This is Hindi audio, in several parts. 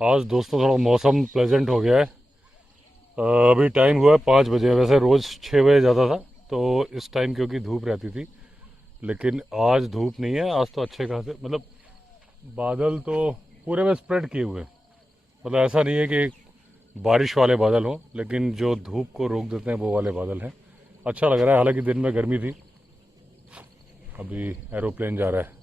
आज दोस्तों थोड़ा मौसम प्लेजेंट हो गया है। अभी टाइम हुआ है 5 बजे। वैसे रोज़ 6 बजे जाता था, तो इस टाइम क्योंकि धूप रहती थी, लेकिन आज धूप नहीं है। आज तो अच्छे खासे मतलब बादल तो पूरे में स्प्रेड किए हुए हैं। मतलब ऐसा नहीं है कि बारिश वाले बादल हों, लेकिन जो धूप को रोक देते हैं वो वाले बादल हैं। अच्छा लग रहा है। हालांकि दिन में गर्मी थी। अभी एरोप्लेन जा रहा है।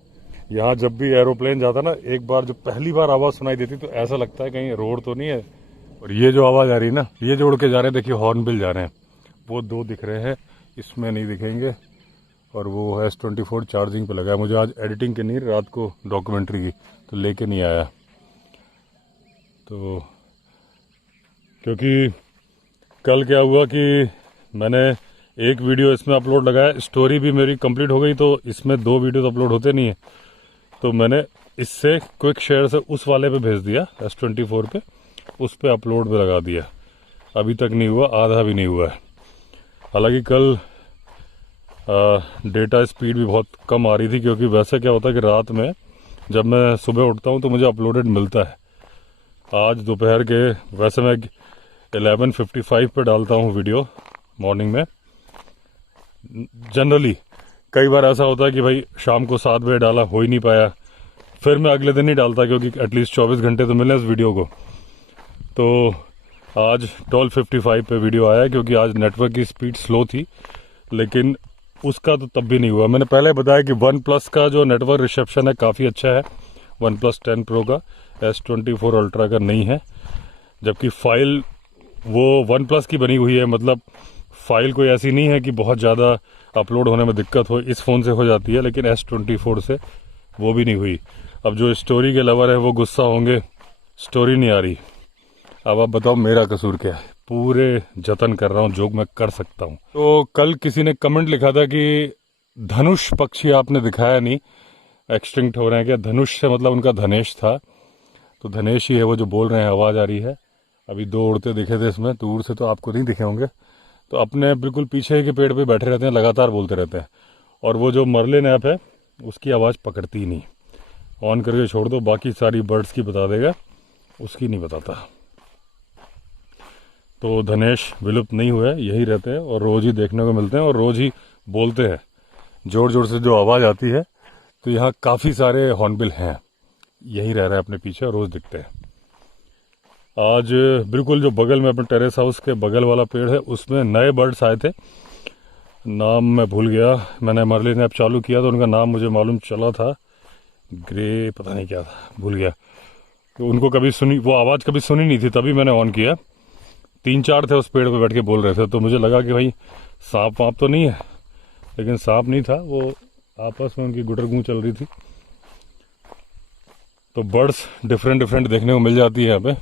यहाँ जब भी एरोप्लेन जाता ना, एक बार जब पहली बार आवाज़ सुनाई देती तो ऐसा लगता है कहीं रोड तो नहीं है। और ये जो आवाज़ आ रही है ना, ये जो उड़ के जा रहे हैं, देखिए हॉर्नबिल जा रहे हैं। वो दो दिख रहे हैं, इसमें नहीं दिखेंगे। और वो S24 चार्जिंग पे लगा है। मुझे आज एडिटिंग करनी है रात को डॉक्यूमेंट्री की, तो लेके नहीं आया। तो क्योंकि कल क्या हुआ कि मैंने एक वीडियो इसमें अपलोड लगाया, स्टोरी भी मेरी कंप्लीट हो गई, तो इसमें 2 वीडियो तो अपलोड होते नहीं है। तो मैंने इससे क्विक शेयर से उस वाले पे भेज दिया, S24 पे, उस पे अपलोड पे लगा दिया। अभी तक नहीं हुआ, आधा भी नहीं हुआ है। हालांकि कल डेटा स्पीड भी बहुत कम आ रही थी, क्योंकि वैसे क्या होता है कि रात में जब मैं सुबह उठता हूँ तो मुझे अपलोडेड मिलता है। आज दोपहर के, वैसे मैं 11:55 पे डालता हूँ वीडियो मॉर्निंग में जनरली। कई बार ऐसा होता है कि भाई शाम को 7 बजे डाला, हो ही नहीं पाया, फिर मैं अगले दिन ही डालता, क्योंकि एटलीस्ट 24 घंटे तो मिले इस वीडियो को। तो आज 12:55 पे वीडियो आया, क्योंकि आज नेटवर्क की स्पीड स्लो थी। लेकिन उसका तो तब भी नहीं हुआ। मैंने पहले बताया कि OnePlus का जो नेटवर्क रिसेप्शन है काफ़ी अच्छा है, OnePlus 10 Pro का, S24 Ultra का नहीं है। जबकि फाइल वो OnePlus की बनी हुई है, मतलब फाइल कोई ऐसी नहीं है कि बहुत ज़्यादा अपलोड होने में दिक्कत हो। इस फ़ोन से हो जाती है, लेकिन S24 से वो भी नहीं हुई। अब जो स्टोरी के लवर है वो गुस्सा होंगे, स्टोरी नहीं आ रही। अब आप बताओ मेरा कसूर क्या है। पूरे जतन कर रहा हूँ जो मैं कर सकता हूँ। तो कल किसी ने कमेंट लिखा था कि धनुष पक्षी आपने दिखाया नहीं, एक्सटिंक्ट हो रहे हैं क्या। धनुष से मतलब उनका धनेश था, तो धनेश ही है वो जो बोल रहे हैं। आवाज़ आ रही है। अभी 2 उड़ते दिखे थे इसमें, दूर से तो आपको नहीं दिखे होंगे। तो अपने बिल्कुल पीछे के पेड़ पे बैठे रहते हैं, लगातार बोलते रहते हैं। और वो जो मर्लिन ऐप है उसकी आवाज़ पकड़ती ही नहीं। ऑन करके छोड़ दो, बाकी सारी बर्ड्स की बता देगा, उसकी नहीं बताता। तो धनेश विलुप्त नहीं हुए, यही रहते हैं और रोज़ ही देखने को मिलते हैं और रोज़ ही बोलते हैं। जोर जोर से जो आवाज़ आती है, तो यहाँ काफ़ी सारे हॉर्नबिल हैं, यही रह रहे हैं अपने पीछे और रोज़ दिखते हैं। आज बिल्कुल जो बगल में अपने टेरेस हाउस के बगल वाला पेड़ है, उसमें नए बर्ड्स आए थे। नाम मैं भूल गया। मैंने मर्लिन ऐप चालू किया तो उनका नाम मुझे मालूम चला था, ग्रे पता नहीं क्या था, भूल गया। तो उनको कभी सुनी, वो आवाज़ कभी सुनी नहीं थी, तभी मैंने ऑन किया। 3-4 थे उस पेड़ पे बैठ के बोल रहे थे, तो मुझे लगा कि भाई सांप वाप तो नहीं है, लेकिन सांप नहीं था। वो आपस में उनकी गुटरगू चल रही थी। तो बर्ड्स डिफरेंट डिफरेंट देखने को मिल जाती है यहाँ पे।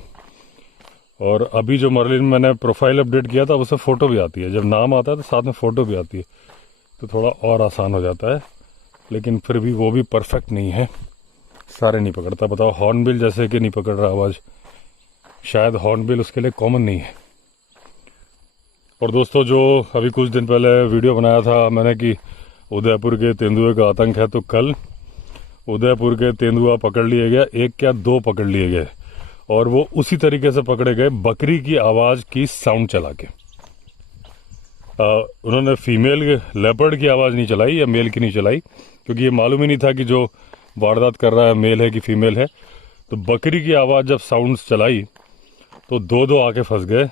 और अभी जो मर्लिन मैंने प्रोफाइल अपडेट किया था, उससे फ़ोटो भी आती है। जब नाम आता है तो साथ में फ़ोटो भी आती है, तो थोड़ा और आसान हो जाता है। लेकिन फिर भी वो भी परफेक्ट नहीं है, सारे नहीं पकड़ता। बताओ, हॉर्नबिल जैसे कि नहीं पकड़ रहा आवाज़, शायद हॉर्नबिल उसके लिए कॉमन नहीं है। और दोस्तों, जो अभी कुछ दिन पहले वीडियो बनाया था मैंने कि उदयपुर के तेंदुए का आतंक है, तो कल उदयपुर के तेंदुआ पकड़ लिए गए। 1 क्या 2 पकड़ लिए गए, और वो उसी तरीके से पकड़े गए, बकरी की आवाज़ की साउंड चला के। उन्होंने फीमेल लेपर्ड की आवाज़ नहीं चलाई या मेल की नहीं चलाई, क्योंकि ये मालूम ही नहीं था कि जो वारदात कर रहा है मेल है कि फीमेल है। तो बकरी की आवाज़ जब साउंड्स चलाई तो 2-2 आके फंस गए।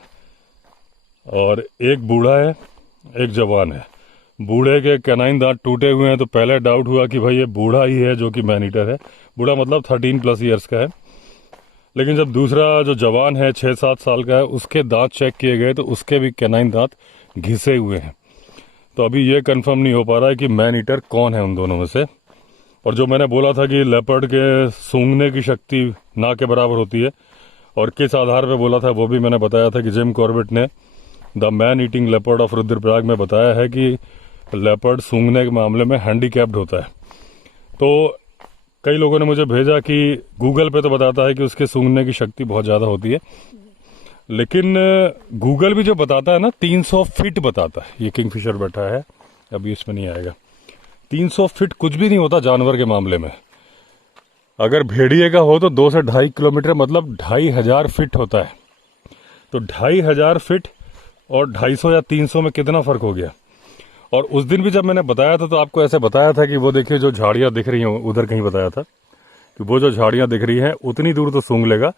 और एक बूढ़ा है, एक जवान है। बूढ़े के कैनाइन दांत टूटे हुए हैं, तो पहले डाउट हुआ कि भाई ये बूढ़ा ही है जो कि मैन ईटर है। बूढ़ा मतलब 13+ ईयर्स का है। लेकिन जब दूसरा जो जवान है 6-7 साल का है, उसके दांत चेक किए गए तो उसके भी कैनाइन दांत घिसे हुए हैं। तो अभी ये कंफर्म नहीं हो पा रहा है कि मैन ईटर कौन है उन दोनों में से। और जो मैंने बोला था कि लेपर्ड के सूंघने की शक्ति ना के बराबर होती है, और किस आधार पे बोला था वो भी मैंने बताया था कि जिम कॉर्बेट ने the man eating leopard of Rudraprayag में बताया है कि लेपर्ड सूंघने के मामले में हैंडीकैप्ड होता है। तो कई लोगों ने मुझे भेजा कि गूगल पे तो बताता है कि उसके सूंघने की शक्ति बहुत ज़्यादा होती है, लेकिन गूगल भी जो बताता है ना 300 फीट बताता है। ये किंगफिशर बैठा है, अभी इसमें नहीं आएगा। 300 फीट कुछ भी नहीं होता जानवर के मामले में। अगर भेड़िए का हो तो 2 से 2.5 किलोमीटर मतलब 2500 फीट होता है। तो 2500 फीट और 250 या 300 में कितना फर्क हो गया। और उस दिन भी जब मैंने बताया था तो आपको ऐसे बताया था कि वो देखिए जो झाड़ियाँ दिख रही हैं, उधर कहीं बताया था कि वो जो झाड़ियाँ दिख रही हैं उतनी दूर तो सूंघ लेगा,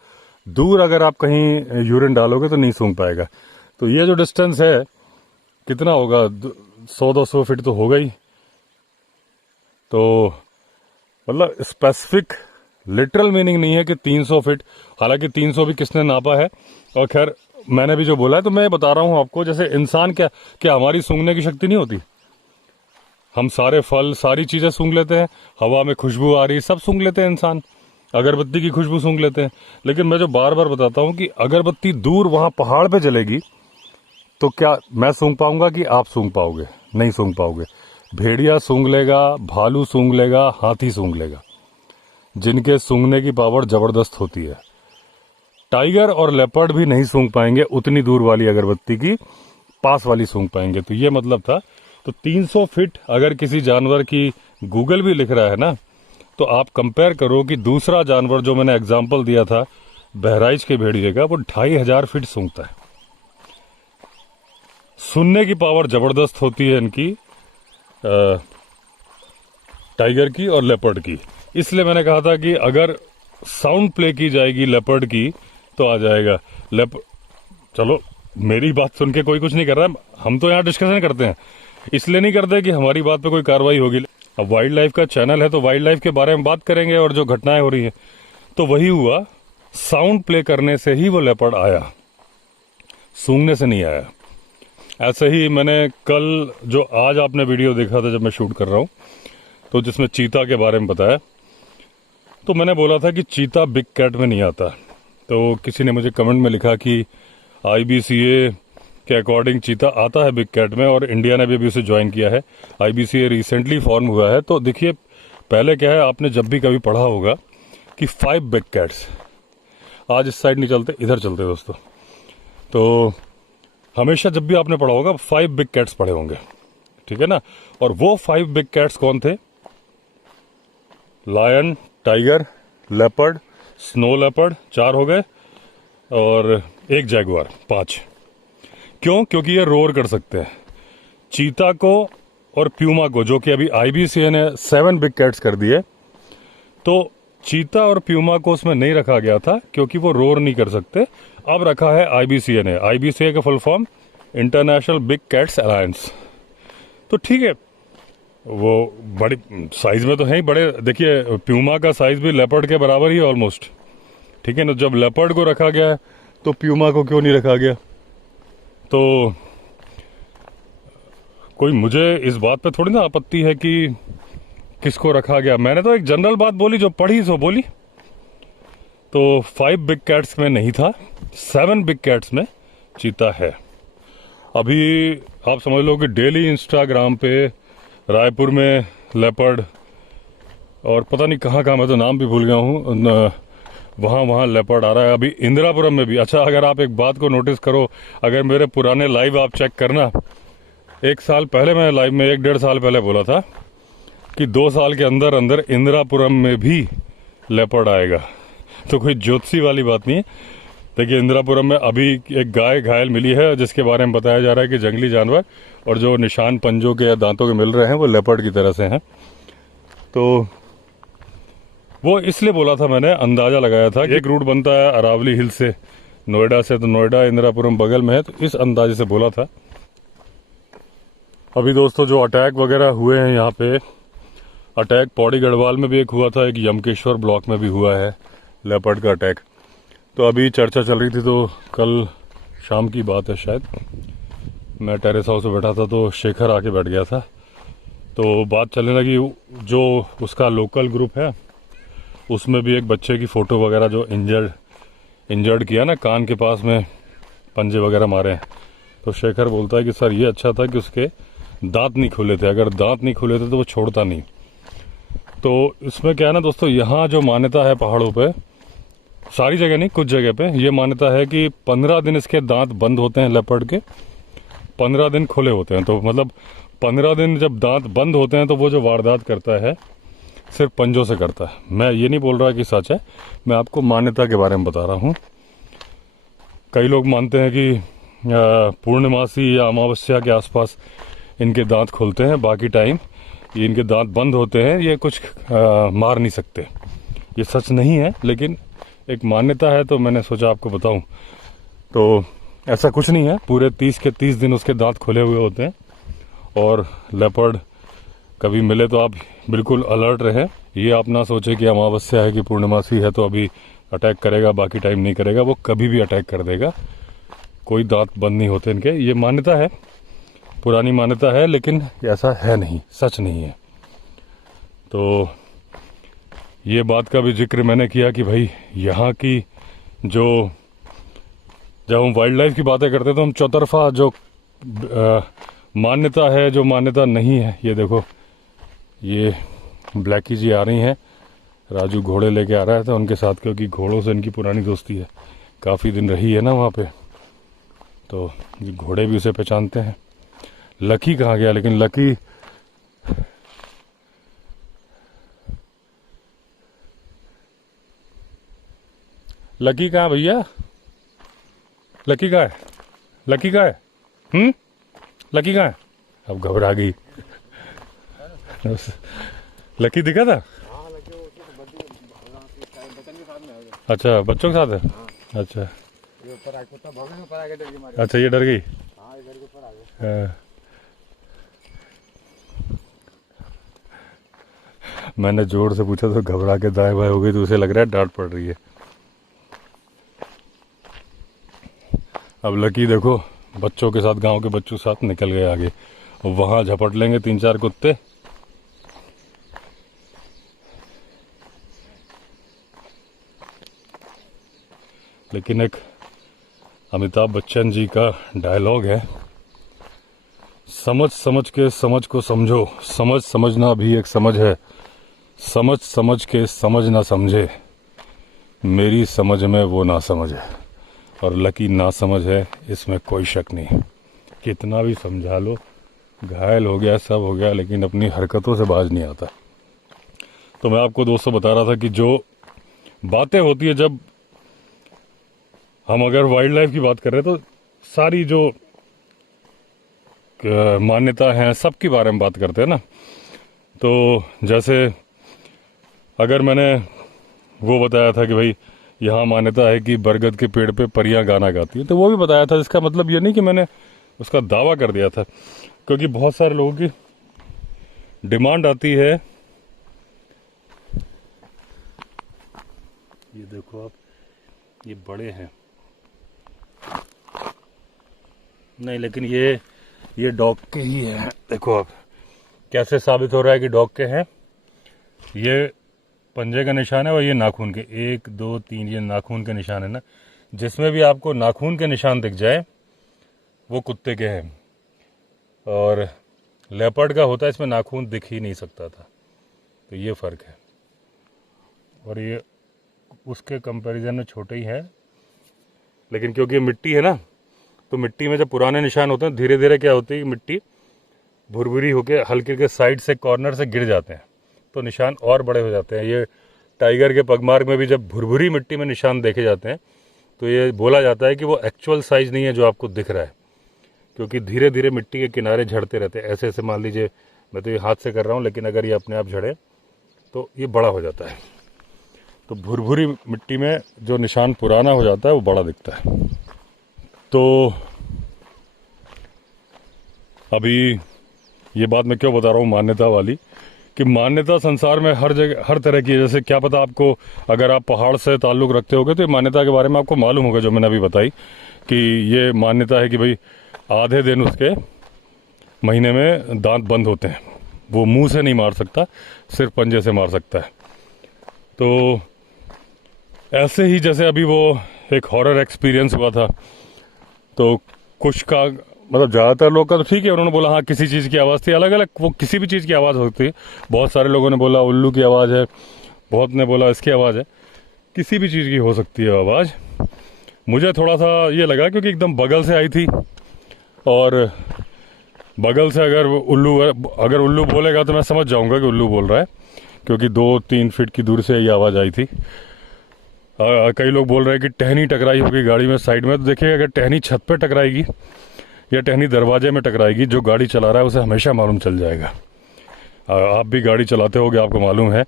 दूर अगर आप कहीं यूरिन डालोगे तो नहीं सूंघ पाएगा। तो ये जो डिस्टेंस है कितना होगा, 100-200 फीट तो होगा ही। तो मतलब स्पेसिफिक लिटरल मीनिंग नहीं है कि 300 फीट, हालांकि 300 भी किसने नापा है। और खैर मैंने भी जो बोला है तो मैं बता रहा हूं आपको, जैसे इंसान क्या हमारी सूंघने की शक्ति नहीं होती? हम सारे फल सारी चीजें सूंघ लेते हैं, हवा में खुशबू आ रही सब सूंघ लेते हैं इंसान, अगरबत्ती की खुशबू सूंघ लेते हैं। लेकिन मैं जो बार बार बताता हूं कि अगरबत्ती दूर वहां पहाड़ पे जलेगी तो क्या मैं सूंघ पाऊंगा कि आप सूंघ पाओगे? नहीं सूंघ पाओगे। भेड़िया सूंघ लेगा, भालू सूंघ लेगा, हाथी सूंघ लेगा, जिनके सूंघने की पावर जबरदस्त होती है। टाइगर और लेपर्ड भी नहीं सूंघ पाएंगे उतनी दूर वाली अगरबत्ती की, पास वाली सूंघ पाएंगे। तो ये मतलब था। तो 300 फीट अगर किसी जानवर की गूगल भी लिख रहा है ना, तो आप कंपेयर करो कि दूसरा जानवर जो मैंने एग्जाम्पल दिया था बहराइच के भेड़िए का, वो 2500 फीट सूंघता है। सुनने की पावर जबरदस्त होती है इनकी, टाइगर की और लेपर्ड की। इसलिए मैंने कहा था कि अगर साउंड प्ले की जाएगी लेपर्ड की तो आ जाएगा। चलो मेरी बात सुन के कोई कुछ नहीं कर रहा है, हम तो यहाँ डिस्कशन करते हैं, इसलिए नहीं करते कि हमारी बात पे कोई कार्रवाई होगी। अब वाइल्ड लाइफ का चैनल है तो वाइल्ड लाइफ के बारे में बात करेंगे और जो घटनाएं हो रही है। तो वही हुआ, साउंड प्ले करने से ही वो लेपर्ड आया, सूंघने से नहीं आया। ऐसे ही मैंने कल जो आज आपने वीडियो देखा था जब मैं शूट कर रहा हूँ, तो जिसमें चीता के बारे में बताया, तो मैंने बोला था कि चीता बिग कैट में नहीं आता। तो किसी ने मुझे कमेंट में लिखा कि IBCA के अकॉर्डिंग चीता आता है बिग कैट में, और इंडिया ने भी अभी उसे ज्वाइन किया है। IBCA रिसेंटली फॉर्म हुआ है। तो देखिए पहले क्या है, आपने जब भी कभी पढ़ा होगा कि 5 बिग कैट्स, आज इस साइड नहीं चलते, इधर चलते दोस्तों। तो हमेशा जब भी आपने पढ़ा होगा 5 बिग कैट्स पढ़े होंगे, ठीक है ना। और वो 5 बिग कैट्स कौन थे? Lion, tiger, leopard, snow leopard, 4 हो गए, और एक जैगुआर, 5। क्यों? क्योंकि ये रोर कर सकते हैं। चीता को और प्यूमा को, जो कि अभी IBCA ने 7 बिग कैट्स कर दिए, तो चीता और प्यूमा को उसमें नहीं रखा गया था क्योंकि वो रोर नहीं कर सकते। अब रखा है IBCA ने। IBCA का full form international big cats alliance. तो ठीक है, वो बड़ी साइज में तो है ही बड़े। देखिए प्यूमा का साइज भी लेपर्ड के बराबर ही ऑलमोस्ट, ठीक है ना। जब लेपर्ड को रखा गया है तो प्यूमा को क्यों नहीं रखा गया? तो कोई मुझे इस बात पे थोड़ी ना आपत्ति है कि किसको रखा गया। मैंने तो एक जनरल बात बोली, जो पढ़ी सो बोली। तो 5 बिग कैट्स में नहीं था, 7 बिग कैट्स में चीता है। अभी आप समझ लो कि डेली इंस्टाग्राम पे रायपुर में लेपर्ड, और पता नहीं कहाँ कहाँ, मैं तो नाम भी भूल गया हूँ, वहाँ लेपर्ड आ रहा है। अभी इंदिरापुरम में भी। अच्छा, अगर आप एक बात को नोटिस करो, अगर मेरे पुराने लाइव आप चेक करना, 1 साल पहले मैं लाइव में 1-1.5 साल पहले बोला था कि 2 साल के अंदर अंदर इंदिरापुरम में भी लेपर्ड आएगा। तो कोई ज्योतिषी वाली बात नहीं है। देखिए इंदिरापुरम में अभी एक गाय घायल मिली है, जिसके बारे में बताया जा रहा है कि जंगली जानवर, और जो निशान पंजों के या दांतों के मिल रहे हैं वो लेपर्ड की तरह से हैं। तो वो इसलिए बोला था, मैंने अंदाजा लगाया था कि एक रूट बनता है अरावली हिल से नोएडा से, तो नोएडा इंदिरापुरम बगल में है, तो इस अंदाजे से बोला था। अभी दोस्तों जो अटैक वगैरह हुए हैं यहाँ पे, अटैक पौड़ी गढ़वाल में भी एक हुआ था, एक यमकेश्वर ब्लॉक में भी हुआ है लेपर्ड का अटैक। तो अभी चर्चा चल रही थी, तो कल शाम की बात है शायद, मैं टेरेस हाउस में बैठा था तो शेखर आके बैठ गया था। तो बात चलने लगी, जो उसका लोकल ग्रुप है उसमें भी एक बच्चे की फ़ोटो वगैरह जो इंजर्ड किया ना, कान के पास में पंजे वगैरह मारे हैं। तो शेखर बोलता है कि सर ये अच्छा था कि उसके दांत नहीं खुले थे, अगर दांत नहीं खुले थे तो वो छोड़ता नहीं। तो इसमें क्या है ना दोस्तों, यहाँ जो मान्यता है पहाड़ों पे, सारी जगह नहीं, कुछ जगह पे ये मान्यता है कि 15 दिन इसके दांत बंद होते हैं लेपर्ड के, 15 दिन खुले होते हैं। तो मतलब 15 दिन जब दांत बंद होते हैं तो वो जो वारदात करता है सिर्फ पंजों से करता है। मैं ये नहीं बोल रहा कि सच है, मैं आपको मान्यता के बारे में बता रहा हूँ। कई लोग मानते हैं कि पूर्णमासी या अमावस्या के आसपास इनके दांत खुलते हैं, बाकी टाइम ये इनके दांत बंद होते हैं, ये कुछ मार नहीं सकते। ये सच नहीं है, लेकिन एक मान्यता है, तो मैंने सोचा आपको बताऊं। तो ऐसा कुछ नहीं है, पूरे 30 के 30 दिन उसके दांत खुले हुए होते हैं। और लेपर्ड कभी मिले तो आप बिल्कुल अलर्ट रहें। ये आप ना सोचे कि अमावस्या है कि पूर्णमासी है तो अभी अटैक करेगा, बाकी टाइम नहीं करेगा। वो कभी भी अटैक कर देगा, कोई दांत बंद नहीं होते इनके। ये मान्यता है, पुरानी मान्यता है, लेकिन ऐसा है नहीं, सच नहीं है। तो ये बात का भी जिक्र मैंने किया कि भाई यहाँ की जो, जब हम वाइल्ड लाइफ की बातें करते हैं तो हम चौतरफा जो मान्यता है, जो मान्यता नहीं है। ये देखो, ये ब्लैकी जी आ रही हैं, राजू घोड़े लेके आ रहा है था उनके साथ, क्योंकि घोड़ों से इनकी पुरानी दोस्ती है, काफ़ी दिन रही है ना वहाँ पे, तो घोड़े भी उसे पहचानते हैं। लकी कहाँ गया? लेकिन लकी लकी कहाँ भैया? लकी कहाँ है? लकी कहाँ है? लकी कहाँ है? अब घबरा गई। लकी दिखा था? अच्छा, बच्चों के साथ है। अच्छा अच्छा, ये डर गई। मैंने जोर से पूछा तो घबरा के दाएं बाएं हो गई, तो उसे लग रहा है डांट पड़ रही है। अब लकी देखो बच्चों के साथ, गांव के बच्चों के साथ निकल गए आगे। वहां झपट लेंगे 3-4 कुत्ते। लेकिन एक अमिताभ बच्चन जी का डायलॉग है, समझ समझ के समझ को समझो, समझ समझना भी एक समझ है, समझ समझ के समझ ना समझे, मेरी समझ में वो ना समझ है। और लकी ना समझ है, इसमें कोई शक नहीं। कितना भी समझा लो, घायल हो गया, सब हो गया, लेकिन अपनी हरकतों से बाज नहीं आता। तो मैं आपको दोस्तों बता रहा था कि जो बातें होती है, जब हम अगर वाइल्ड लाइफ की बात कर रहे हैं, तो सारी जो मान्यता है सबके बारे में बात करते हैं ना। तो जैसे अगर मैंने वो बताया था कि भाई यहाँ मान्यता है कि बरगद के पेड़ पे परियां गाना गाती है, तो वो भी बताया था। इसका मतलब ये नहीं कि मैंने उसका दावा कर दिया था, क्योंकि बहुत सारे लोगों की डिमांड आती है। ये देखो आप, ये बड़े हैं नहीं, लेकिन ये डॉग के ही है। देखो आप, कैसे साबित हो रहा है कि डॉग के हैं। ये पंजे का निशान है और ये नाखून के, 1 2 3, ये नाखून के निशान है ना। जिसमें भी आपको नाखून के निशान दिख जाए वो कुत्ते के हैं। और लेपर्ड का होता है, इसमें नाखून दिख ही नहीं सकता था, तो ये फ़र्क है। और ये उसके कंपैरिजन में छोटे ही है, लेकिन क्योंकि ये मिट्टी है ना, तो मिट्टी में जब पुराने निशान होते हैं, धीरे धीरे क्या होती है, मिट्टी भुरभुरी होकर हल्के के साइड से, कॉर्नर से गिर जाते हैं, तो निशान और बड़े हो जाते हैं। ये टाइगर के पगमार्ग में भी जब भुरभुरी मिट्टी में निशान देखे जाते हैं, तो ये बोला जाता है कि वो एक्चुअल साइज नहीं है जो आपको दिख रहा है, क्योंकि धीरे धीरे मिट्टी के किनारे झड़ते रहते हैं। ऐसे ऐसे मान लीजिए, मैं तो ये हाथ से कर रहा हूँ, लेकिन अगर ये अपने आप झड़े तो ये बड़ा हो जाता है। तो भुरभुरी मिट्टी में जो निशान पुराना हो जाता है वो बड़ा दिखता है। तो अभी ये बात मैं क्यों बता रहा हूँ मान्यता वाली, कि मान्यता संसार में हर जगह हर तरह की है। जैसे क्या पता आपको, अगर आप पहाड़ से ताल्लुक़ रखते होगे तो ये मान्यता के बारे में आपको मालूम होगा, जो मैंने अभी बताई कि ये मान्यता है कि भाई आधे दिन उसके महीने में दांत बंद होते हैं, वो मुंह से नहीं मार सकता, सिर्फ पंजे से मार सकता है। तो ऐसे ही जैसे अभी वो एक हॉरर एक्सपीरियंस हुआ था, तो कुछ का मतलब ज़्यादातर लोग का तो ठीक है, उन्होंने बोला हाँ किसी चीज़ की आवाज़ थी, अलग अलग वो किसी भी चीज़ की आवाज़ होती है। बहुत सारे लोगों ने बोला उल्लू की आवाज़ है, बहुत ने बोला इसकी आवाज़ है, किसी भी चीज़ की हो सकती है आवाज़। मुझे थोड़ा सा ये लगा क्योंकि एकदम बगल से आई थी, और बगल से अगर उल्लू बोलेगा तो मैं समझ जाऊंगा कि उल्लू बोल रहा है, क्योंकि 2-3 फीट की दूर से ये आवाज़ आई थी। कई लोग बोल रहे हैं कि टहनी टकराई होगी गाड़ी में साइड में। तो देखिए, अगर टहनी छत पे टकराएगी या टहनी दरवाजे में टकराएगी, जो गाड़ी चला रहा है उसे हमेशा मालूम चल जाएगा। आप भी गाड़ी चलाते होगे, आपको मालूम है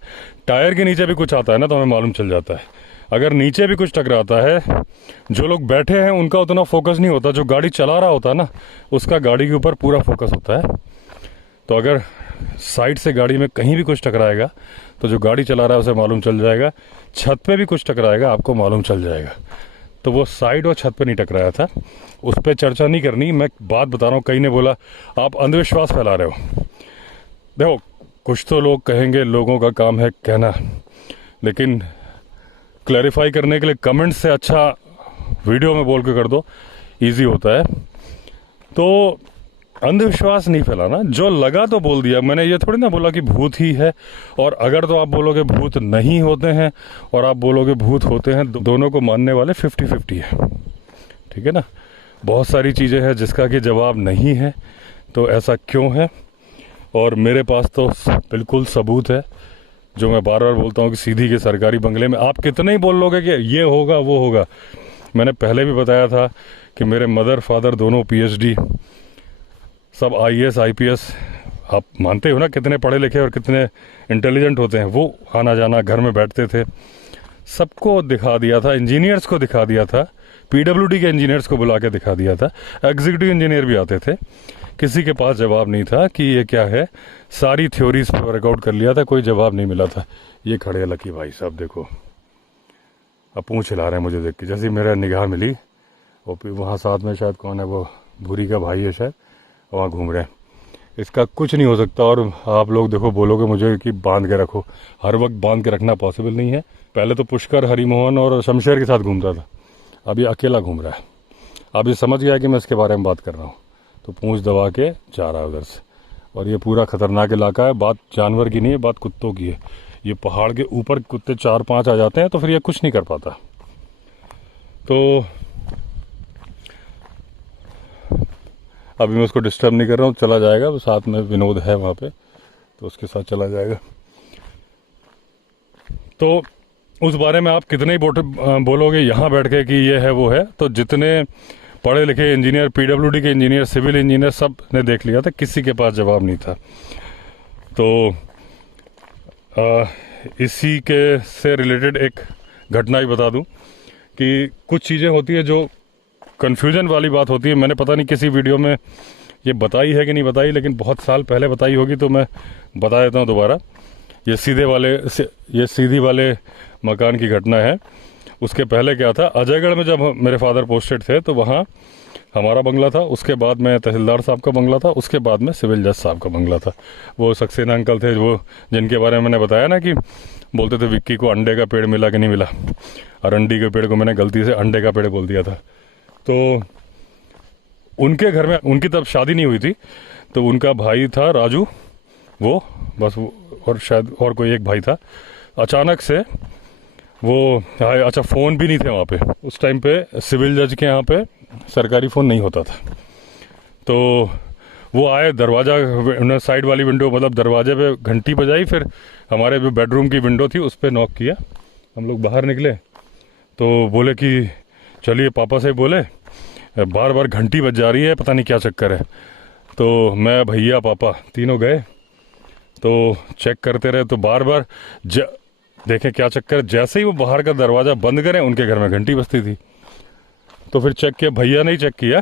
टायर के नीचे भी कुछ आता है ना, तो हमें मालूम चल जाता है। अगर नीचे भी कुछ टकराता है, जो लोग बैठे हैं उनका उतना फोकस नहीं होता, जो गाड़ी चला रहा होता है ना उसका गाड़ी के ऊपर पूरा फोकस होता है। तो अगर साइड से गाड़ी में कहीं भी कुछ टकराएगा तो जो गाड़ी चला रहा है उसे मालूम चल जाएगा। छत पे भी कुछ टकराएगा आपको मालूम चल जाएगा। तो वो साइड और छत पे नहीं टकराया था, उस पर चर्चा नहीं करनी। मैं बात बता रहा हूँ। कई ने बोला आप अंधविश्वास फैला रहे हो। देखो, कुछ तो लोग कहेंगे, लोगों का काम है कहना, लेकिन क्लैरिफाई करने के लिए कमेंट से अच्छा वीडियो में बोल के कर दो, इजी होता है। तो अंधविश्वास नहीं फैलाना, जो लगा तो बोल दिया। मैंने ये थोड़ी ना बोला कि भूत ही है, और अगर तो आप बोलोगे भूत नहीं होते हैं और आप बोलोगे भूत होते हैं, दोनों को मानने वाले 50-50 है, ठीक है ना। बहुत सारी चीज़ें हैं जिसका कि जवाब नहीं है, तो ऐसा क्यों है। और मेरे पास तो बिल्कुल सबूत है, जो मैं बार बार बोलता हूँ कि सीधी के सरकारी बंगले में आप कितने ही बोल लोगे कि ये होगा वो होगा। मैंने पहले भी बताया था कि मेरे मदर फादर दोनों PhD, सब IAS IPS। आप मानते हो ना कितने पढ़े लिखे और कितने इंटेलिजेंट होते हैं। वो आना जाना घर में बैठते थे, सबको दिखा दिया था, इंजीनियर्स को दिखा दिया था, PWD के इंजीनियर्स को बुला के दिखा दिया था, एग्जीक्यूटिव इंजीनियर भी आते थे। किसी के पास जवाब नहीं था कि ये क्या है। सारी थ्योरीज पर वर्कआउट कर लिया था, कोई जवाब नहीं मिला था। ये खड़े लकी भाई साहब देखो, अब पूंछ हिला रहे हैं मुझे देख के। जैसे मेरा निगाह मिली, वो वहाँ साथ में शायद कौन है, वो भूरी का भाई है शायद, वहाँ घूम रहे हैं। इसका कुछ नहीं हो सकता। और आप लोग देखो बोलोगे मुझे कि बांध के रखो, हर वक्त बांध के रखना पॉसिबल नहीं है। पहले तो पुष्कर, हरिमोहन और शमशेर के साथ घूमता था, अब ये अकेला घूम रहा है। अब ये समझ गया कि मैं इसके बारे में बात कर रहा हूँ, तो पूंछ दबा के जा रहा है उधर से। और ये पूरा खतरनाक इलाका है। बात जानवर की नहीं है, बात कुत्तों की है। ये पहाड़ के ऊपर कुत्ते 4-5 आ जाते हैं तो फिर ये कुछ नहीं कर पाता। तो अभी मैं उसको डिस्टर्ब नहीं कर रहा हूँ, चला जाएगा। साथ में विनोद है वहाँ पे, तो उसके साथ चला जाएगा। तो उस बारे में आप कितने ही बोलोगे यहाँ बैठ के कि ये है वो है। तो जितने पढ़े लिखे इंजीनियर, PWD के इंजीनियर, सिविल इंजीनियर, सब ने देख लिया था, किसी के पास जवाब नहीं था। तो इसी के से रिलेटेड एक घटना ही बता दूं कि कुछ चीज़ें होती है जो कन्फ्यूजन वाली बात होती है। मैंने पता नहीं किसी वीडियो में ये बताई है कि नहीं बताई, लेकिन बहुत साल पहले बताई होगी, तो मैं बता देता हूँ दोबारा। ये सीधी वाले मकान की घटना है। उसके पहले क्या था, अजयगढ़ में जब मेरे फादर पोस्टेड थे तो वहाँ हमारा बंगला था, उसके बाद में तहसीलदार साहब का बंगला था, उसके बाद में सिविल जज साहब का बंगला था। वो सक्सेना अंकल थे, वो जिनके बारे में मैंने बताया ना कि बोलते थे विक्की को अंडे का पेड़ मिला कि नहीं मिला, और अंडी के पेड़ को मैंने गलती से अंडे का पेड़ बोल दिया था। तो उनके घर में, उनकी तब शादी नहीं हुई थी, तो उनका भाई था राजू, वो बस वो, और शायद और कोई एक भाई था। अचानक से वो अच्छा, फ़ोन भी नहीं थे वहाँ पे उस टाइम पे। सिविल जज के यहाँ पे सरकारी फ़ोन नहीं होता था। तो वो आए, दरवाज़ा साइड वाली विंडो, मतलब दरवाजे पे घंटी बजाई, फिर हमारे जो बेडरूम की विंडो थी उस पर नॉक किया। हम लोग बाहर निकले तो बोले कि चलिए, पापा से बोले बार बार घंटी बज जा रही है, पता नहीं क्या चक्कर है। तो मैं, भैया, पापा तीनों गए, तो चेक करते रहे, तो बार बार देखें क्या चक्कर। जैसे ही वो बाहर का दरवाज़ा बंद करें, उनके घर में घंटी बजती थी। तो फिर चेक किया, भैया ने चेक किया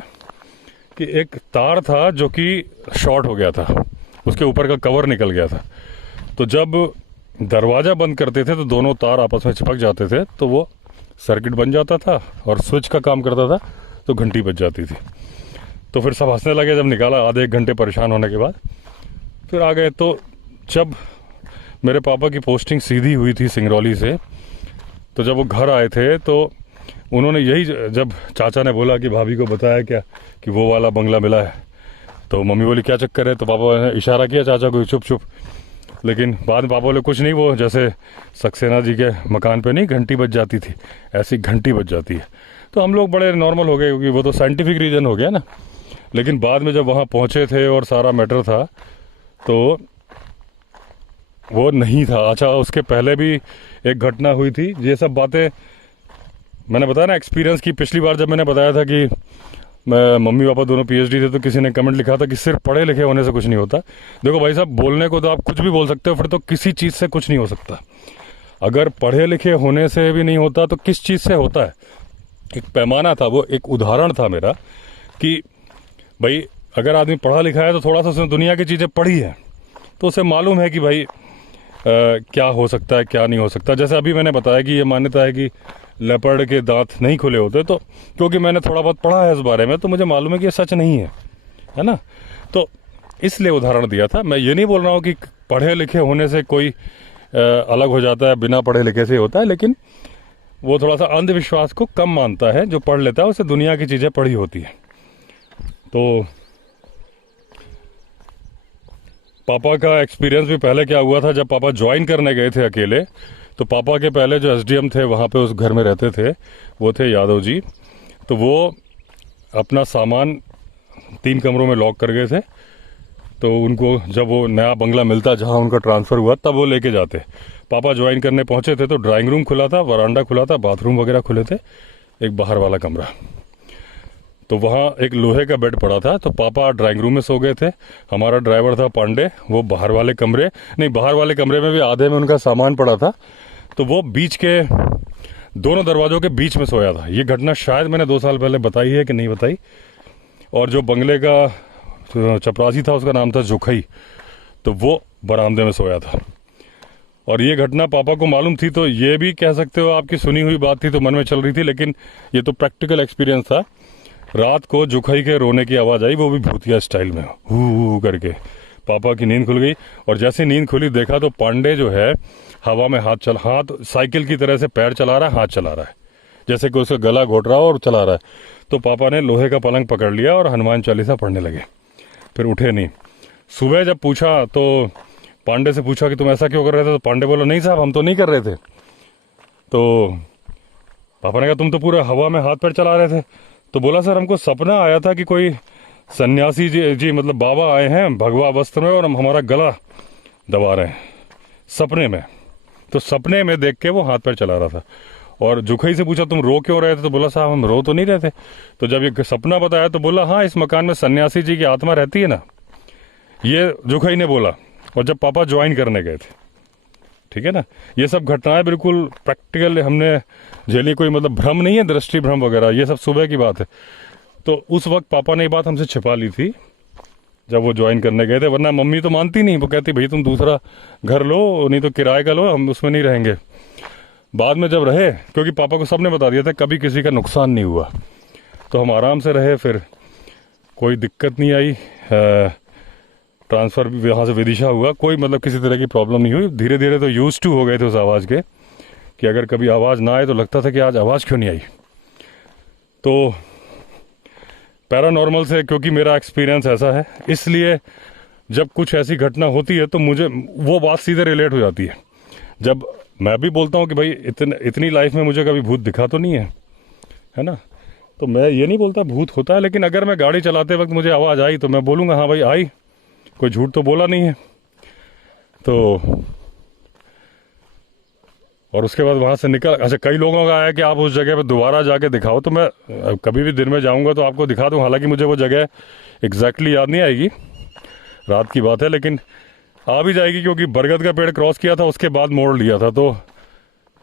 कि एक तार था जो कि शॉर्ट हो गया था, उसके ऊपर का कवर निकल गया था। तो जब दरवाज़ा बंद करते थे तो दोनों तार आपस में चिपक जाते थे, तो वो सर्किट बन जाता था और स्विच का काम करता था, तो घंटी बज जाती थी। तो फिर सब हंसने लगे जब निकाला, आधे एक घंटे परेशान होने के बाद फिर आ गए। तो जब मेरे पापा की पोस्टिंग सीधी हुई थी सिंगरौली से, तो जब वो घर आए थे तो उन्होंने यही, जब चाचा ने बोला कि भाभी को बताया क्या कि वो वाला बंगला मिला है, तो मम्मी बोली क्या चक्कर है, तो पापा ने इशारा किया चाचा को, चुप चुप। लेकिन बाद में पापा बोले कुछ नहीं, वो जैसे सक्सेना जी के मकान पे नहीं घंटी बज जाती थी, ऐसी घंटी बज जाती है। तो हम लोग बड़े नॉर्मल हो गए, क्योंकि वो तो साइंटिफिक रीजन हो गया ना। लेकिन बाद में जब वहाँ पहुँचे थे और सारा मैटर था, तो वो नहीं था। अच्छा, उसके पहले भी एक घटना हुई थी। ये सब बातें मैंने बताया ना एक्सपीरियंस की। पिछली बार जब मैंने बताया था कि मैं मम्मी पापा दोनों पीएचडी थे, तो किसी ने कमेंट लिखा था कि सिर्फ पढ़े लिखे होने से कुछ नहीं होता। देखो भाई साहब, बोलने को तो आप कुछ भी बोल सकते हो, फिर तो किसी चीज़ से कुछ नहीं हो सकता। अगर पढ़े लिखे होने से भी नहीं होता तो किस चीज़ से होता है? एक पैमाना था, वो एक उदाहरण था मेरा कि भाई अगर आदमी पढ़ा लिखा है तो थोड़ा सा उसने दुनिया की चीज़ें पढ़ी है, तो उसे मालूम है कि भाई क्या हो सकता है क्या नहीं हो सकता। जैसे अभी मैंने बताया कि ये मान्यता है कि लेपर्ड के दांत नहीं खुले होते, तो क्योंकि मैंने थोड़ा बहुत पढ़ा है इस बारे में, तो मुझे मालूम है कि ये सच नहीं है ना। तो इसलिए उदाहरण दिया था। मैं ये नहीं बोल रहा हूँ कि पढ़े लिखे होने से कोई अलग हो जाता है, बिना पढ़े लिखे से होता है, लेकिन वो थोड़ा सा अंधविश्वास को कम मानता है। जो पढ़ लेता है उसे दुनिया की चीज़ें पढ़ी होती है। तो पापा का एक्सपीरियंस भी पहले क्या हुआ था, जब पापा ज्वाइन करने गए थे अकेले, तो पापा के पहले जो एसडीएम थे वहाँ पे उस घर में रहते थे, वो थे यादव जी। तो वो अपना सामान 3 कमरों में लॉक कर गए थे। तो उनको जब वो नया बंगला मिलता जहाँ उनका ट्रांसफ़र हुआ, तब वो लेके जाते। पापा ज्वाइन करने पहुँचे थे तो ड्राइंग रूम खुला था, वरांडा खुला था, बाथरूम वगैरह खुले थे, एक बाहर वाला कमरा। तो वहाँ एक लोहे का बेड पड़ा था। तो पापा ड्राइंग रूम में सो गए थे। हमारा ड्राइवर था पांडे, वो बाहर वाले कमरे में भी आधे में उनका सामान पड़ा था। तो वो बीच के दोनों दरवाज़ों के बीच में सोया था। ये घटना शायद मैंने 2 साल पहले बताई है कि नहीं बताई। और जो बंगले का चपरासी था उसका नाम था जोखई, तो वो बरामदे में सोया था। और ये घटना पापा को मालूम थी, तो ये भी कह सकते हो आपकी सुनी हुई बात थी तो मन में चल रही थी, लेकिन ये तो प्रैक्टिकल एक्सपीरियंस था। रात को जुखई के रोने की आवाज़ आई, वो भी भूतिया स्टाइल में, हू करके। पापा की नींद खुल गई, और जैसे नींद खुली देखा तो पांडे जो है हवा में हाथ साइकिल की तरह से पैर चला रहा है, हाथ चला रहा है, जैसे कि उसका गला घोट रहा हो और चला रहा है। तो पापा ने लोहे का पलंग पकड़ लिया और हनुमान चालीसा पढ़ने लगे, फिर उठे नहीं। सुबह जब पूछा तो पांडे से पूछा कि तुम ऐसा क्यों कर रहे थे, तो पांडे बोला नहीं साहब हम तो नहीं कर रहे थे। तो पापा ने कहा तुम तो पूरे हवा में हाथ पैर चला रहे थे। तो बोला सर हमको सपना आया था कि कोई सन्यासी जी मतलब बाबा आए हैं भगवा वस्त्र में और हम हमारा गला दबा रहे हैं सपने में। तो सपने में देख के वो हाथ पैर चला रहा था। और जुखई से पूछा तुम रो क्यों रहे थे, तो बोला साहब हम रो तो नहीं रहे थे। तो जब ये सपना बताया तो बोला हाँ इस मकान में सन्यासी जी की आत्मा रहती है ना, ये जुखई ने बोला। और जब पापा ज्वाइन करने गए थे, ठीक है ना, ये सब घटनाएं बिल्कुल प्रैक्टिकल हमने झेली, कोई मतलब भ्रम नहीं है, दृष्टि भ्रम वगैरह, ये सब सुबह की बात है। तो उस वक्त पापा ने ये बात हमसे छिपा ली थी जब वो ज्वाइन करने गए थे, वरना मम्मी तो मानती नहीं, वो कहती भाई तुम दूसरा घर लो, नहीं तो किराए का लो, हम उसमें नहीं रहेंगे। बाद में जब रहे, क्योंकि पापा को सबने बता दिया था कभी किसी का नुकसान नहीं हुआ, तो हम आराम से रहे, फिर कोई दिक्कत नहीं आई। ट्रांसफ़र भी वहाँ से विदिशा हुआ, कोई मतलब किसी तरह की प्रॉब्लम नहीं हुई। धीरे धीरे तो यूज्ड टू हो गए थे उस आवाज़ के, कि अगर कभी आवाज़ ना आए तो लगता था कि आज आवाज़ क्यों नहीं आई। तो पैरानॉर्मल से क्योंकि मेरा एक्सपीरियंस ऐसा है, इसलिए जब कुछ ऐसी घटना होती है तो मुझे वो बात सीधे रिलेट हो जाती है। जब मैं भी बोलता हूँ कि भाई इतनी लाइफ में मुझे कभी भूत दिखा तो नहीं है ना, तो मैं ये नहीं बोलता भूत होता है, लेकिन अगर मैं गाड़ी चलाते वक्त मुझे आवाज़ आई तो मैं बोलूँगा हाँ भाई आई, कोई झूठ तो बोला नहीं है। तो और उसके बाद वहाँ से निकल, अच्छा कई लोगों का आया कि आप उस जगह पर दोबारा जाके दिखाओ, तो मैं कभी भी दिन में जाऊँगा तो आपको दिखा दूँ। हालांकि मुझे वो जगह एग्जैक्टली याद नहीं आएगी, रात की बात है, लेकिन आ भी जाएगी, क्योंकि बरगद का पेड़ क्रॉस किया था उसके बाद मोड़ लिया था, तो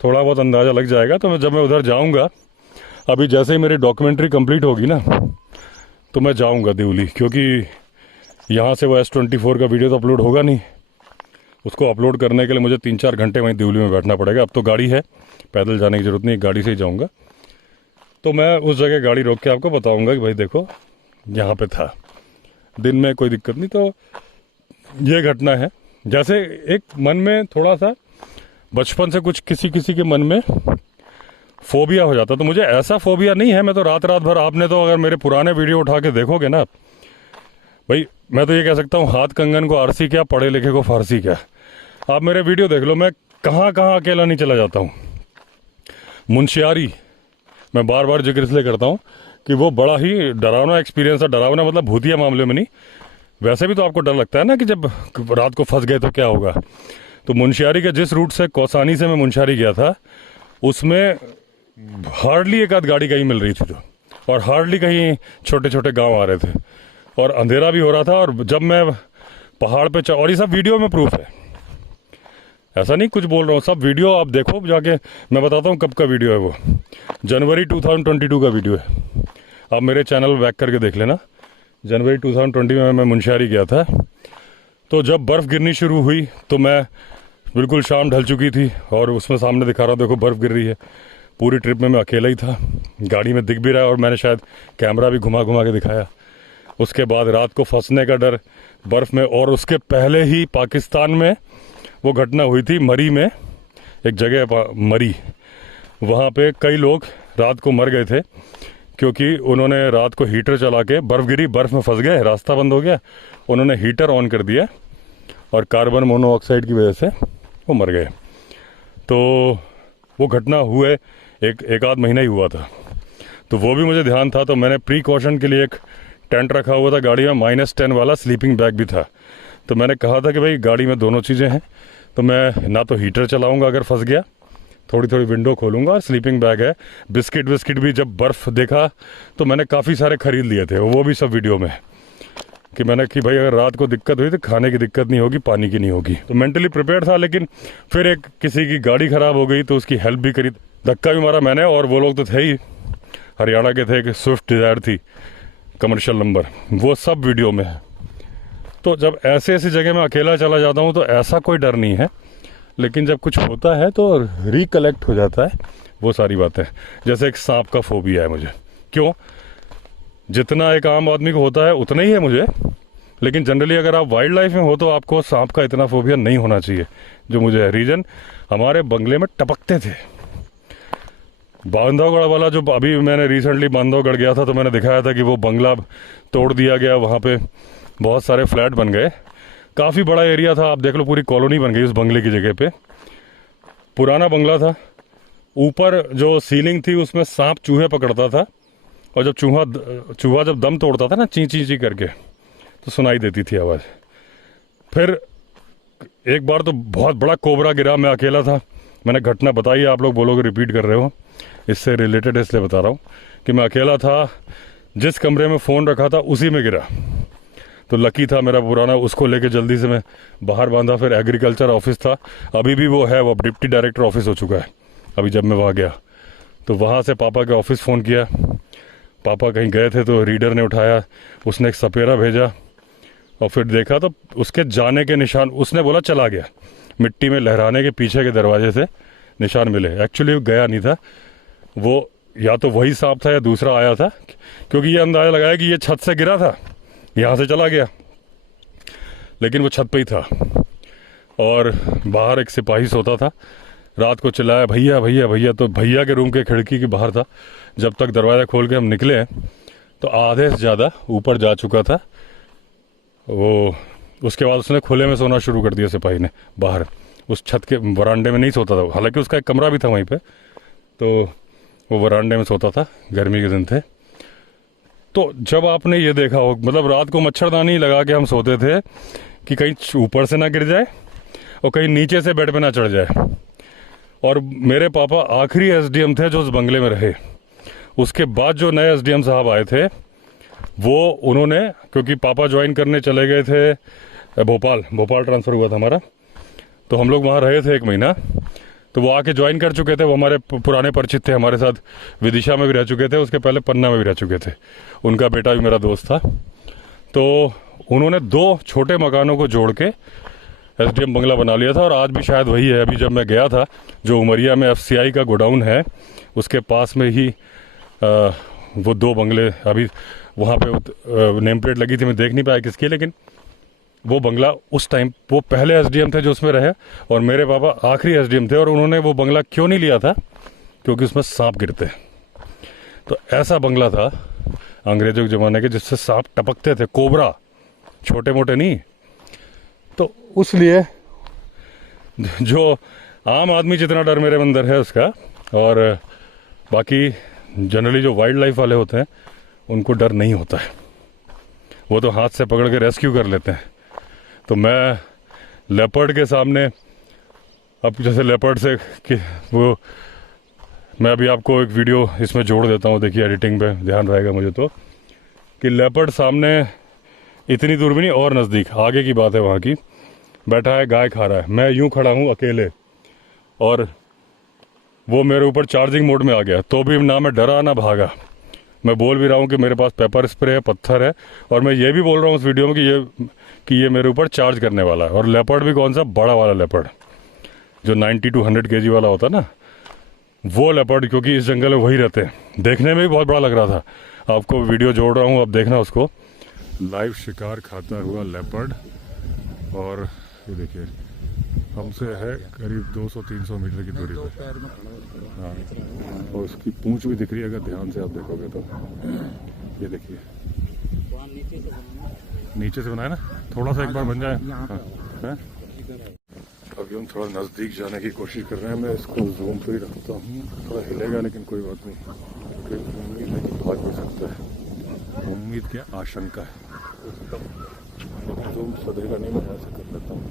थोड़ा बहुत अंदाज़ा लग जाएगा। तो जब मैं उधर जाऊँगा, अभी जैसे ही मेरी डॉक्यूमेंट्री कंप्लीट होगी ना तो मैं जाऊँगा दिवली, क्योंकि यहाँ से वो S24 का वीडियो तो अपलोड होगा नहीं, उसको अपलोड करने के लिए मुझे 3-4 घंटे वहीं दिवली में बैठना पड़ेगा। अब तो गाड़ी है, पैदल जाने की ज़रूरत नहीं, गाड़ी से ही जाऊँगा। तो मैं उस जगह गाड़ी रोक के आपको बताऊँगा कि भाई देखो यहाँ पे था, दिन में कोई दिक्कत नहीं। तो ये घटना है। जैसे एक मन में थोड़ा सा बचपन से कुछ किसी के मन में फोबिया हो जाता, तो मुझे ऐसा फोबिया नहीं है। मैं तो रात भर, आपने तो अगर मेरे पुराने वीडियो उठा के देखोगे ना भाई, मैं तो ये कह सकता हूँ हाथ कंगन को आरसी क्या, पढ़े लिखे को फारसी क्या। आप मेरे वीडियो देख लो, मैं कहाँ अकेला नहीं चला जाता हूँ। मुंशियारी मैं बार बार जिक्र इसलिए करता हूँ कि वो बड़ा ही डरावना एक्सपीरियंस है। डरावना मतलब भूतिया मामले में नहीं, वैसे भी तो आपको डर लगता है ना कि जब रात को फंस गए तो क्या होगा। तो मुंशियारी के जिस रूट से कौसानी से मैं मुंशियारी गया था उसमें हार्डली एक आध गाड़ी कहीं मिल रही थी, तो और हार्डली कहीं छोटे छोटे गांव आ रहे थे और अंधेरा भी हो रहा था। और जब मैं पहाड़ पे और ये सब वीडियो में प्रूफ है, ऐसा नहीं कुछ बोल रहा हूँ, सब वीडियो आप देखो जाके, मैं बताता हूँ कब का वीडियो है। वो जनवरी 2022 का वीडियो है, आप मेरे चैनल बैक करके देख लेना। जनवरी 2020 में मैं मुंशियारी गया था। तो जब बर्फ़ गिरनी शुरू हुई तो मैं बिल्कुल शाम ढल चुकी थी और उसमें सामने दिखा रहा, देखो बर्फ़ गिर रही है। पूरी ट्रिप में मैं अकेला ही था, गाड़ी में दिख भी रहा है और मैंने शायद कैमरा भी घुमा घुमा के दिखाया। उसके बाद रात को फंसने का डर बर्फ़ में, और उसके पहले ही पाकिस्तान में वो घटना हुई थी मरी में, एक जगह मरी, वहाँ पे कई लोग रात को मर गए थे क्योंकि उन्होंने रात को हीटर चला के, बर्फ़ गिरी, बर्फ़ में फंस गए, रास्ता बंद हो गया, उन्होंने हीटर ऑन कर दिया और कार्बन मोनोऑक्साइड की वजह से वो मर गए। तो वो घटना हुए एक आध महीना ही हुआ था, तो वो भी मुझे ध्यान था। तो मैंने प्रीकॉशन के लिए एक टेंट रखा हुआ था गाड़ी में, -10 वाला स्लीपिंग बैग भी था। तो मैंने कहा था कि भाई गाड़ी में दोनों चीज़ें हैं, तो मैं ना तो हीटर चलाऊंगा अगर फंस गया, थोड़ी थोड़ी विंडो खोलूंगा, और स्लीपिंग बैग है। बिस्किट भी जब बर्फ़ देखा तो मैंने काफ़ी सारे ख़रीद लिए थे, वो भी सब वीडियो में कि मैंने कि भाई अगर रात को दिक्कत हुई तो खाने की दिक्कत नहीं होगी, पानी की नहीं होगी। तो मेंटली प्रिपेयर था। लेकिन फिर एक किसी की गाड़ी ख़राब हो गई तो उसकी हेल्प भी करी, धक्का भी मारा मैंने, और वो लोग तो थे ही, हरियाणा के थे, कि स्विफ्ट डिज़ायर थी कमर्शियल नंबर, वो सब वीडियो में है। तो जब ऐसे ऐसी जगह में अकेला चला जाता हूँ तो ऐसा कोई डर नहीं है, लेकिन जब कुछ होता है तो रिकलेक्ट हो जाता है वो सारी बातें। जैसे एक सांप का फोबिया है मुझे, क्यों, जितना एक आम आदमी को होता है उतना ही है मुझे, लेकिन जनरली अगर आप वाइल्ड लाइफ में हो तो आपको सांप का इतना फोबिया नहीं होना चाहिए जो मुझे है। रीजन, हमारे बंगले में टपकते थे। बांधवगढ़ वाला, जो अभी मैंने रिसेंटली बांधवगढ़ गया था तो मैंने दिखाया था कि वो बंगला तोड़ दिया गया, वहाँ पे बहुत सारे फ्लैट बन गए, काफ़ी बड़ा एरिया था, आप देख लो पूरी कॉलोनी बन गई उस बंगले की जगह पे। पुराना बंगला था, ऊपर जो सीलिंग थी उसमें सांप चूहे पकड़ता था, और जब चूहा जब दम तोड़ता था ना, ची ची ची करके, तो सुनाई देती थी आवाज़। फिर एक बार तो बहुत बड़ा कोबरा गिरा, मैं अकेला था, मैंने घटना बताई, आप लोग बोलोगे रिपीट कर रहे हो, इससे रिलेटेड इसलिए बता रहा हूँ कि मैं अकेला था, जिस कमरे में फ़ोन रखा था उसी में गिरा। तो लकी था मेरा पुराना, उसको लेके जल्दी से मैं बाहर बांधा। फिर एग्रीकल्चर ऑफिस था, अभी भी वो है, वो डिप्टी डायरेक्टर ऑफिस हो चुका है। अभी जब मैं वहाँ गया तो वहाँ से पापा के ऑफिस फ़ोन किया, पापा कहीं गए थे तो रीडर ने उठाया, उसने एक सपेरा भेजा और फिर देखा तो उसके जाने के निशान, उसने बोला चला गया, मिट्टी में लहराने के पीछे के दरवाजे से निशान मिले। एक्चुअली गया नहीं था वो, या तो वही सांप था या दूसरा आया था, क्योंकि ये अंदाज़ा लगाया कि ये छत से गिरा था, यहाँ से चला गया, लेकिन वो छत पे ही था। और बाहर एक सिपाही सोता था, रात को चिल्लाया भैया भैया भैया, तो भैया के रूम के खिड़की के बाहर था। जब तक दरवाज़ा खोल के हम निकले तो आधे से ज़्यादा ऊपर जा चुका था वो। उसके बाद उसने खुले में सोना शुरू कर दिया सिपाही ने, बाहर उस छत के वरांडे में नहीं सोता था, हालांकि उसका एक कमरा भी था वहीं पे, तो वो वरांडे में सोता था, गर्मी के दिन थे। तो जब आपने ये देखा हो, मतलब रात को मच्छरदानी लगा के हम सोते थे कि कहीं ऊपर से ना गिर जाए और कहीं नीचे से बेड पे ना चढ़ जाए। और मेरे पापा आखिरी एसडीएम थे जो उस बंगले में रहे। उसके बाद जो नए एसडीएम साहब आए थे वो, उन्होंने, क्योंकि पापा ज्वाइन करने चले गए थे भोपाल ट्रांसफ़र हुआ था हमारा, तो हम लोग वहाँ रहे थे 1 महीना, तो वो आके ज्वाइन कर चुके थे, वो हमारे पुराने परिचित थे, हमारे साथ विदिशा में भी रह चुके थे, उसके पहले पन्ना में भी रह चुके थे, उनका बेटा भी मेरा दोस्त था। तो उन्होंने 2 छोटे मकानों को जोड़ के एसडीएम बंगला बना लिया था, और आज भी शायद वही है। अभी जब मैं गया था, जो उमरिया में एफसीआई का गोडाउन है उसके पास में ही वो 2 बंगले, अभी वहाँ पे नेम प्लेट लगी थी, मैं देख नहीं पाया किसकी, लेकिन वो बंगला उस टाइम, वो पहले एसडीएम थे जो उसमें रहे, और मेरे पापा आखिरी एसडीएम थे। और उन्होंने वो बंगला क्यों नहीं लिया था, क्योंकि उसमें सांप गिरते। तो ऐसा बंगला था अंग्रेजों के ज़माने के, जिससे सांप टपकते थे, कोबरा, छोटे मोटे नहीं। तो उसलिए जो आम आदमी जितना डर मेरे अंदर है उसका, और बाकी जनरली जो वाइल्ड लाइफ वाले होते हैं उनको डर नहीं होता है, वो तो हाथ से पकड़ के रेस्क्यू कर लेते हैं। तो मैं लेपर्ड के सामने अब जैसे लेपर्ड से कि वो, मैं अभी आपको एक वीडियो इसमें जोड़ देता हूँ, देखिए एडिटिंग पे ध्यान रहेगा मुझे तो, कि लेपर्ड सामने इतनी दूर भी नहीं और नज़दीक आगे की बात है, वहाँ की बैठा है, गाय खा रहा है, मैं यूं खड़ा हूँ अकेले, और वो मेरे ऊपर चार्जिंग मोड में आ गया, तो भी ना मैं डरा ना भागा। मैं बोल भी रहा हूँ कि मेरे पास पेपर स्प्रे है, पत्थर है, और मैं ये भी बोल रहा हूँ उस वीडियो में कि ये मेरे ऊपर चार्ज करने वाला है। और लेपर्ड भी कौन सा, बड़ा वाला लेपर्ड जो 90 to 100 kg वाला होता है ना, वो लेपर्ड, क्योंकि इस जंगल में वही रहते हैं। देखने में भी बहुत बड़ा लग रहा था। आपको वीडियो जोड़ रहा हूँ, अब देखना उसको। लाइव शिकार खाता हुआ लेपर्ड, और ये देखिए हमसे है करीब 200-300 मीटर की दूरी पर। हाँ, और उसकी पूंछ भी दिख रही है अगर ध्यान से आप देखोगे तो। ये देखिए नीचे से बनाया ना, थोड़ा सा एक बार बन जाए। हाँ, अभी हम थोड़ा नज़दीक जाने की कोशिश कर रहे हैं। मैं इसको जूम पे ही रखता हूँ, थोड़ा हिलेगा लेकिन कोई बात नहीं, क्योंकि उम्मीद है कि भाग भी सकता है। उम्मीद क्या, आशंका है, लेकिन जूम सदेगा नहीं, मैं ऐसा कर लेता हूँ।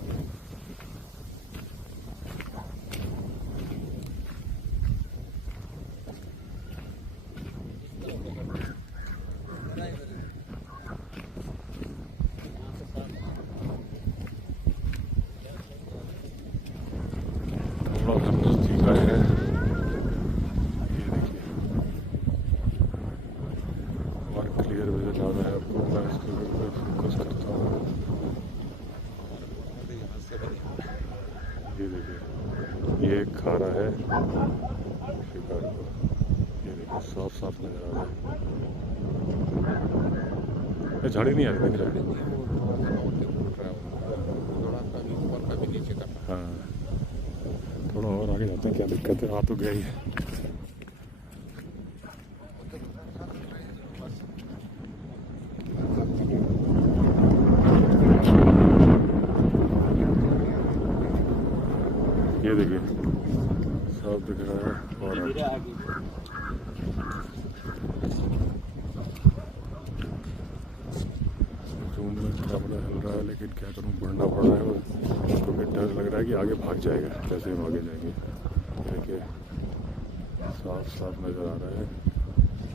थोड़ा नज़दीक आए हैं, ये देखिए और क्लियर विजन आ रहा है आपको। मैं इसके ऊपर फोकस करता हूँ, ये देखिए ये खा रहा है शिकार को, ये देखिए साफ साफ नजर आ रहा है। झाड़ी नहीं आ रही, दिख रहा है। हाँ, थोड़ा और आगे जाते हैं, क्या दिक्कत है, आ तो गया ही है। ये देखिए साफ दिख रहा है। और जूम में कैमरा हिल रहा है, लेकिन क्या करूँ, बढ़ना पड़ रहा है क्योंकि डर लग रहा है कि आगे भाग जाएगा जैसे हम आगे जाएंगे। देखिए साफ साफ नज़र आ रहा है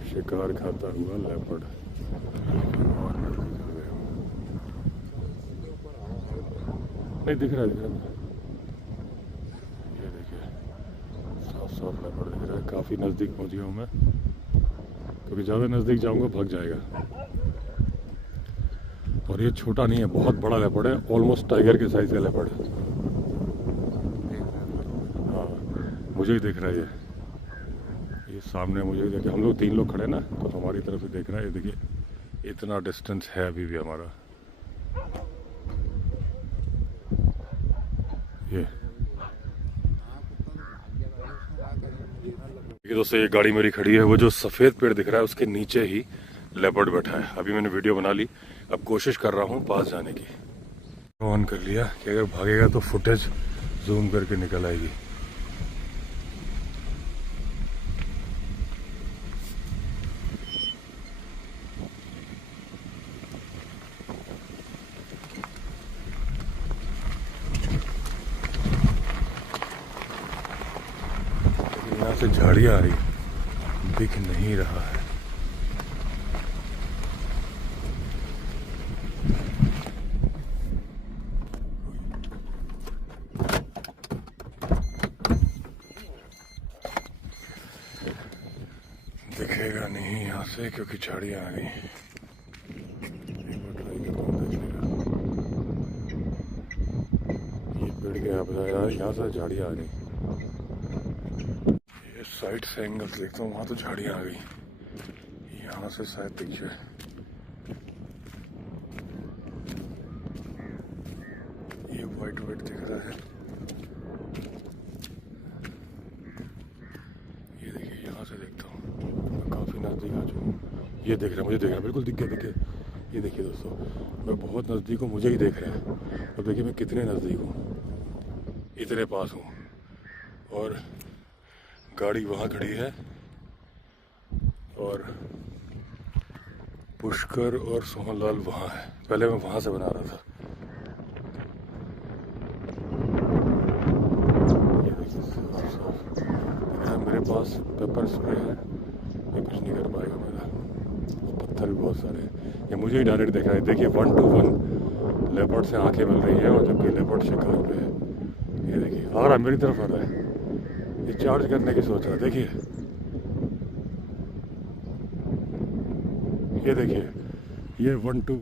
शिकार खाता हुआ लेपर्ड। नहीं दिख रहा है, दिख रहा है, ये देखिए साफ साफ लेपर्ड दिख रहा है। काफ़ी नज़दीक पहुंच गया हूँ मैं, क्योंकि ज़्यादा नज़दीक जाऊंगा भाग जाएगा। और ये छोटा नहीं है, बहुत बड़ा लेपर्ड है, ऑलमोस्ट टाइगर के साइज का लेपर्ड है। हाँ, मुझे ही दिख रहा है ये सामने, मुझे ही देखिए। हम लोग 3 लोग खड़े हैं ना, तो हमारी तरफ से देख रहा है। ये देखिए इतना डिस्टेंस है अभी भी हमारा। ये दोस्तों, ये गाड़ी मेरी खड़ी है, वो जो सफ़ेद पेड़ दिख रहा है उसके नीचे ही लेपर्ड बैठा है। अभी मैंने वीडियो बना ली, अब कोशिश कर रहा हूँ पास जाने की। ऑन कर लिया कि अगर भागेगा तो फुटेज जूम करके निकल आएगी। यहाँ से झाड़ियाँ आ रही, दिख नहीं रहा है। दिखेगा नहीं यहाँ से क्योंकि झाड़ियाँ आ गई। ये पेड़ के बताया, यहाँ से झाड़ियाँ आ गई। ये साइड से एंगल देखता हूँ, वहाँ तो झाड़ियाँ आ गई, यहाँ से शायद पीछे। ये वाइट वाइट दिख रहा है, ये देखिए यहाँ से देखता हूँ, मैं काफ़ी नज़दीक आ चुका हूँ। ये देख रहा है, मुझे देख रहा है, बिल्कुल दिख गया, दिख गया। ये देखिए दोस्तों, मैं बहुत नज़दीक हूँ, मुझे ही देख रहा है। अब देखिए मैं कितने नज़दीक हूँ, इतने पास हूँ, और गाड़ी वहाँ खड़ी है, और पुष्कर और सोहनलाल वहाँ है। पहले मैं वहाँ से बना रहा था। पत्थर भी बहुत सारे हैं। ये मुझे ही डायरेक्ट देखा है, देखिए 1 to 1 लेपर्ड से आंखें मिल रही हैं, और जबकि लेपर्ड शिकार पे है। ये देखिए आ रहा है, मेरी तरफ आ रहा है, ये चार्ज करने की सोच रहा है। देखिए ये देखिए, ये 1 to